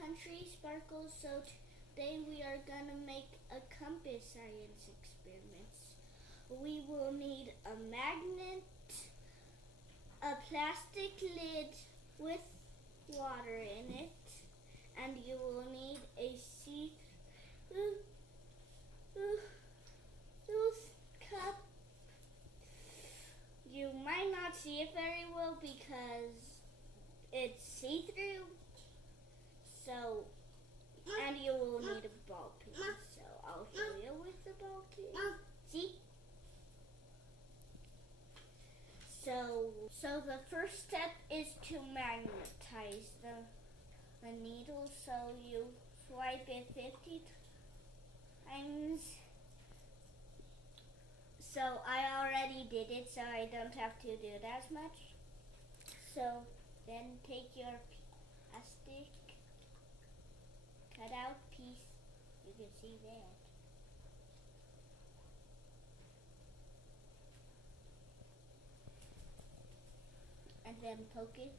country, Sparkles. So today we are gonna make a compass science experiments. We will need a magnet, a plastic lid with water in it, and you will need a cup. You might not see it very well because it's see-through. So, and you will need a ball peen. So I'll show you with the ball peen. See? So the first step is to magnetize the needle. So you swipe it 50 times. So I already did it, so I don't have to do it as much. So then take your plastic cutout piece. You can see that. And then poke it.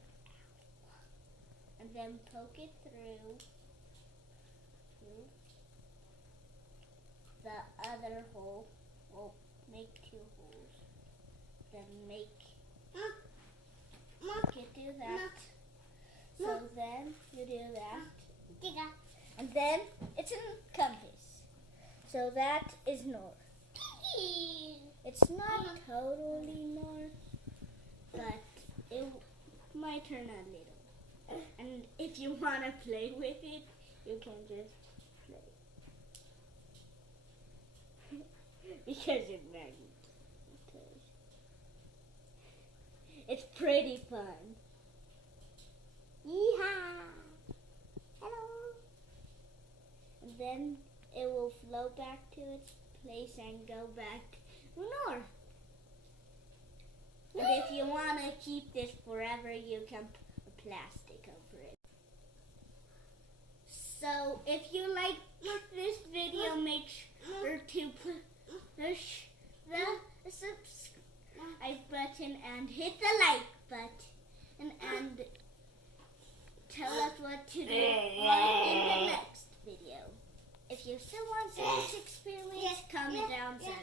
And then poke it through the other hole. Well, make 2 holes. Then make it do that. So then you do that. And then it's a compass. So that is north. It's not totally north, but it might turn a little. And if you want to play with it, you can just play. Because it's magnetized. It's pretty fun. Yeehaw! Hello! And then it will float back to its place and go back north. And if you want to keep this forever, you can put plastic over it. So if you like this video, make sure to push the subscribe button and hit the like button and tell us what to do in the next video. If you still want science experiments, comment down below.